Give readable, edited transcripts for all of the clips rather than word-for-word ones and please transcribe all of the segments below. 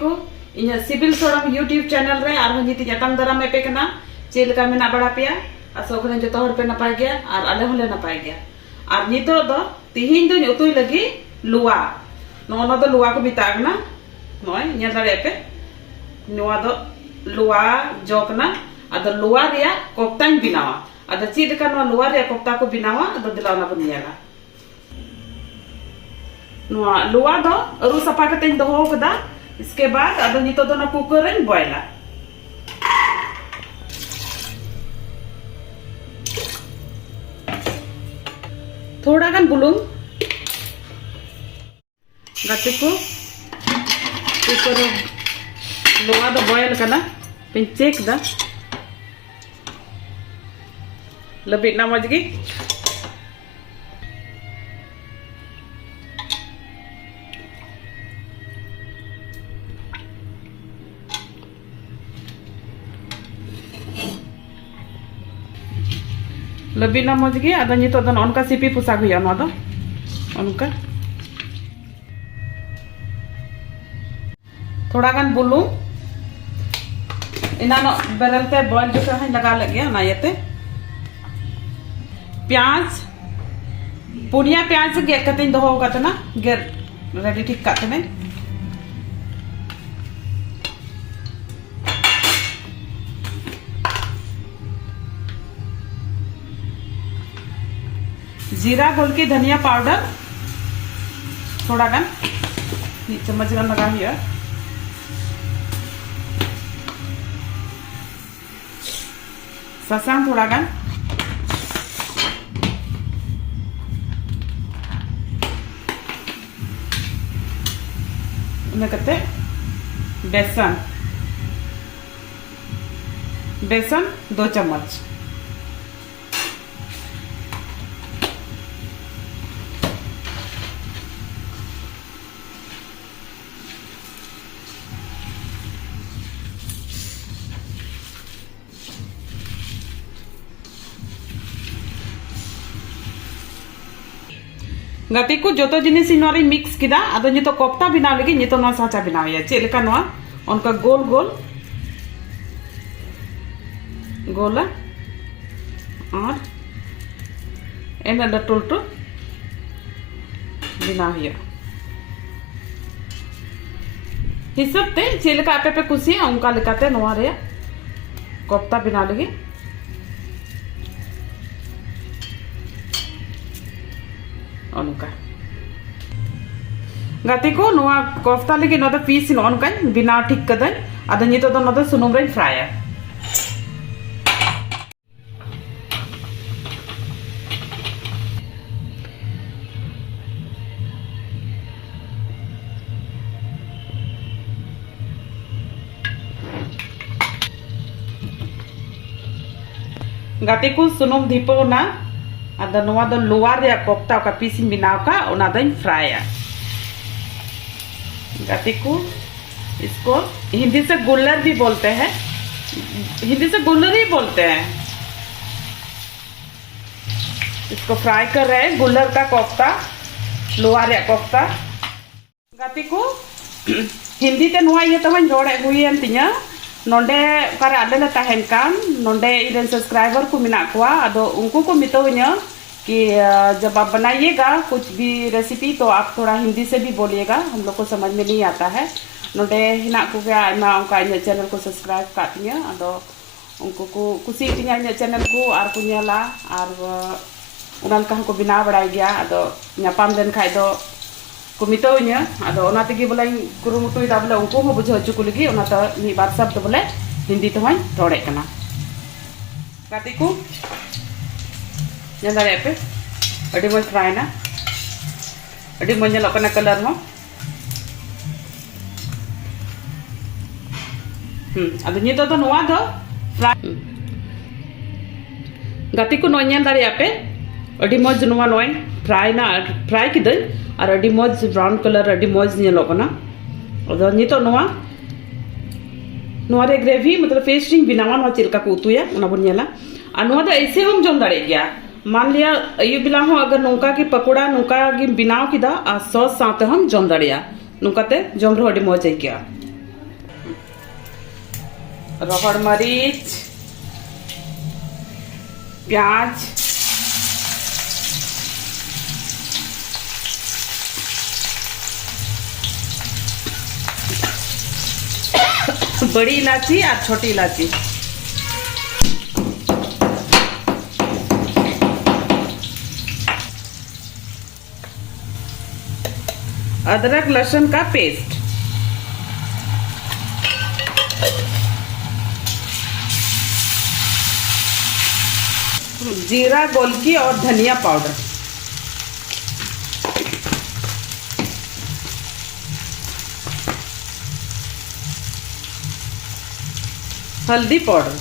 को in civil Soram YouTube channel रे are निति जतम दाराम पे कना चेलका मेना बड़ा पेया आसो करें जो हर पे नपाय गया और आले होले नपाय गया और नितो दो तिहिन दो उतुय लगी लुआ नो दो लुआ को बितागना नय ᱧᱮᱞ ᱫᱟᱲᱮᱭᱟᱜ पे नोआ दो लुआ जोकना अदो लुआ रिया कोफ्ताñ बिनावा अदो चीज का नो लुआ रिया कोफ्ता को बिनावा अदो दिलावना बन ᱧᱮᱞᱟ नोआ लुआ दो अरु सफा कतेñ दोहो कदा इसके बाद अदो नितो दो ना कुकर रेñ बॉयला थोड़ा गन बुलुंग गाते को कुकर लुआ दो बॉयल करना पिन चेक दा लबिट ना मजगी लबिट ना मजगी आदा नितो दो उनका सिपी पुसाग हुआ ना दो उनका थोड़ा गन बुलू इना बेरल ते बॉयल जो है लगा लगे ना ये प्याज पुनिया प्याज गेट कते दो ना गेट रेडी ठीक करते जीरा गोल की धनिया पाउडर थोड़ा गन चम्मच गन लगा हुआ ससांग थोड़ा गन कहते बेसन बेसन 2 चम्मच गाती को जो जिनिस मिक्स किदा अदो नितो कोफ्ता बिना लगी नितो ना साचा बिनाया चेलका नोआ उनका गोल गोल गोला और एना लटू लटू बिना हुआ हिसाब ते चेलका आपे पे कुसी उनका लेकाते नोआ रे कोफ्ता बिना लगी उनका गाती को नोआ कोफ्ता लगी नो दो पीस नो उनका बिना ठीक कदन अदो नितो दो नो दो सुनुम रे फ्राई गाती को सुनुम दीपो ना अदो नोआ दो लुआ रे कोफ्ता का पीस बिनाव का उना दो फ्राई गाती को इसको हिंदी से गुल्लर भी बोलते हैं हिंदी से गुल्लर ही बोलते हैं इसको फ्राई कर रहे हैं गुल्लर का कोफ्ता लुआ रे कोफ्ता गाती को हिंदी ते नोआ ये तवन जोड़े हुई तिया नोंडे करे आले ले तहन कान नोंडे इधर सब्सक्राइबर को मिना कुआ अदो उनको को मितोnya कि जब आप बनाइएगा कुछ भी रेसिपी तो आप थोड़ा हिंदी से भी बोलिएगा हम लोग को समझ में नहीं आता है नोंडे हिना को गया ना उनका इन चैनल को सब्सक्राइब काटिया अदो उनको को कुसी तिया इन चैनल को आर को नेला आर उनाल का को बिना बड़ाई गया अदो न्यापाम देन खाइ दो को मितोnya अदो ओना तगी बोले कुरुमुटुई दा बोले उनको हो बुझो चुकु लगी ओना तो नि बार शब्द बोले हिंदी तो हन रोड़े कना गाती को नंदा रे पे अडी मज फ्राई ना अडी मज लकना कलर हो अदो नितो तो नोआ दो फ्राई गाती को नो ᱧᱮᱞ दाड़िया पे अडी मज नोआ नोय फ्राई ना फ्राई किदन और अडी मज ब्राउन कलर अडी मज ᱧᱮᱞᱚᱜ अदो नितो नोआ नोआ रे ग्रेवी मतलब पेस्टिंग बिनावा नोआ चिलका को उतुया ओना बन ᱧᱮᱞᱟ और नोआ दो ऐसे हम जम दाड़े गया मान लिया अयु बिला हो अगर नौका की पकोड़ा नौका की बिनाव किदा आ सॉस साथे हम जम दाड़िया नौकाते जम रो अडी मज आइकिया रोहड़ मरीच, प्याज, बड़ी इलायची और छोटी इलायची, अदरक लहसुन का पेस्ट, जीरा गोलकी और धनिया पाउडर, हल्दी पाउडर,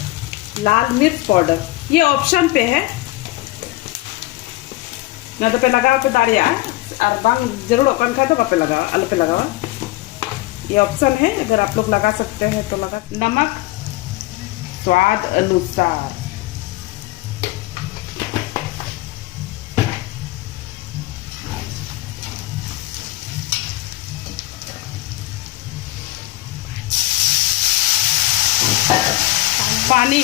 लाल मिर्च पाउडर, ये ऑप्शन पे है ना, तो पे लगाओ पे दाड़िया और बांग जरूर ओपन खाए तो पे लगाओ, अल पे लगाओ, ये ऑप्शन है, अगर आप लोग लगा सकते हैं तो लगा। नमक स्वाद अनुसार, पानी,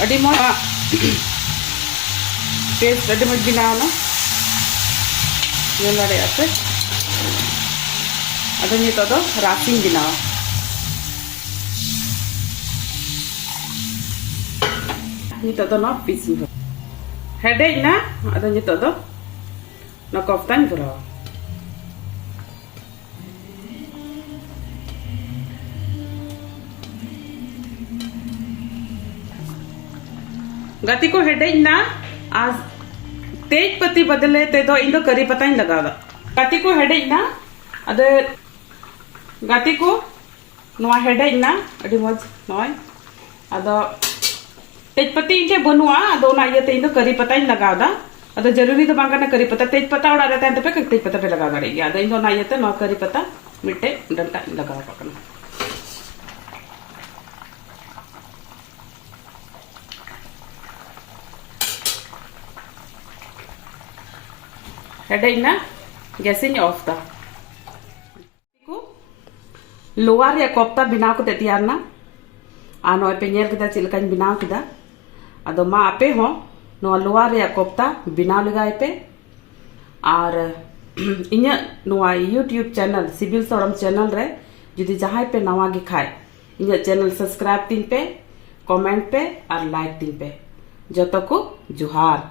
अड़ी मो पेस्ट अड़ी मज बनाओ ना ये लड़े आते अदो ये तो रासिंग बनाओ ये तो ना पीस हेडेज ना अदो ये तो ना कोफ्तान भराओ गति को हेडेज ना आज तेज पत्ती बदले ते दो इन दो करी पत्ता ही लगा दा गति को हेडेज ना अदे गति को नवा हेडेज ना अड़ी मज नॉय अदो तेज पत्ती इनके बनुआ अदो ना ये ते इन दो करी पत्ता ही लगा दा अदो जरूरी तो बांगा ना करी पत्ता तेज पत्ता उड़ा रहता है तो पे तेज पत्ता पे लगा करेगी अदो इन दो ना ये ते नवा करी पत्ता मिट्टे डंटा लगा पकना हेडेज ना गैसिंग ऑफ दा लोअर या कोफ्ता बनाव को तैयार ना आ नो पे नेल किदा चिलका बनाव किदा अदो मा आपे हो नो लोअर या कोफ्ता बनाव लगाए पे और इन्या नो यूट्यूब चैनल सिविल सोरम चैनल रे जुदी जहां पे नवा गे खाए इन्या चैनल सब्सक्राइब तीन पे कमेंट पे और लाइक तीन पे जतो को जुहार।